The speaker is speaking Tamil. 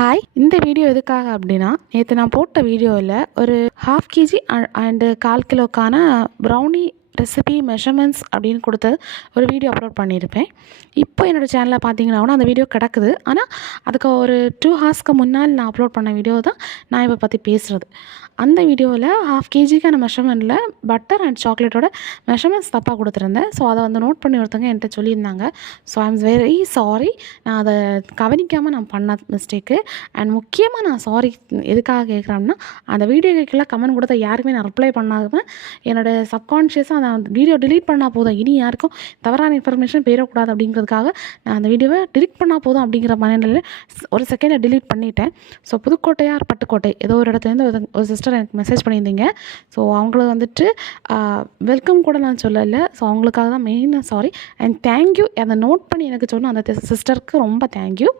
ஹாய், இந்த வீடியோ எதுக்காக அப்படின்னா, நேற்று நான் போட்ட வீடியோவில் ஒரு 1/2 KG and 1/4 கிலோக்கான brownie recipe measurements அப்படின்னு கொடுத்து ஒரு வீடியோ அப்லோட் பண்ணியிருப்பேன். இப்போ என்னோடய சேனலில் பார்த்தீங்கன்னா கூட அந்த வீடியோ கிடக்குது. ஆனால் அதுக்கு ஒரு 2 ஹார்ஸ்க்கு முன்னால் நான் அப்லோட் பண்ண வீடியோ தான் நான் இப்போ பற்றி பேசுகிறது. அந்த வீடியோவில் 1/2 கேஜிக்கான மெஷர்மெண்ட்டில் பட்டர் அண்ட் சாக்லேட்டோட மெஷர்மெண்ட்ஸ் தப்பாக கொடுத்துருந்தேன். ஸோ அதை வந்து நோட் பண்ணி ஒருத்தங்க என்கிட்ட சொல்லியிருந்தாங்க. So I am very sorry. நான் அதை கவனிக்காமல் நான் பண்ண மிஸ்டேக்கு. அண்ட் முக்கியமாக நான் சாரி எதுக்காக கேட்குறேன்னா, அந்த வீடியோ கேட்கல கமெண்ட் கொடுத்த யாருக்குமே நான் ரிப்ளை பண்ணாமல் என்னோடய சப்கான்ஷியஸாக நான் வீடியோ டிலீட் பண்ணால் போதும், இனி யாருக்கும் தவறான இன்ஃபர்மேஷன் போயிடக்கூடாது அப்படிங்கிறதுக்காக நான் அந்த வீடியோவை டிலீட் பண்ணால் போதும் அப்படிங்கிற மனநிலையில் ஒரு செகண்டில் டிலீட் பண்ணிட்டேன். ஸோ புதுக்கோட்டையா பட்டுக்கோட்டை ஏதோ ஒரு இடத்துலேருந்து ஒரு சிஸ்டர் எனக்கு மெசேஜ் பண்ணியிருந்தீங்க. ஸோ அவங்கள வந்துட்டு வெல்கம் கூட நான் சொல்லலை. ஸோ அவங்களுக்காக தான் மெயினாக சாரி அண்ட் தேங்க்யூ. அதை நோட் பண்ணி எனக்கு சொன்ன அந்த சிஸ்டருக்கு ரொம்ப தேங்க்யூ.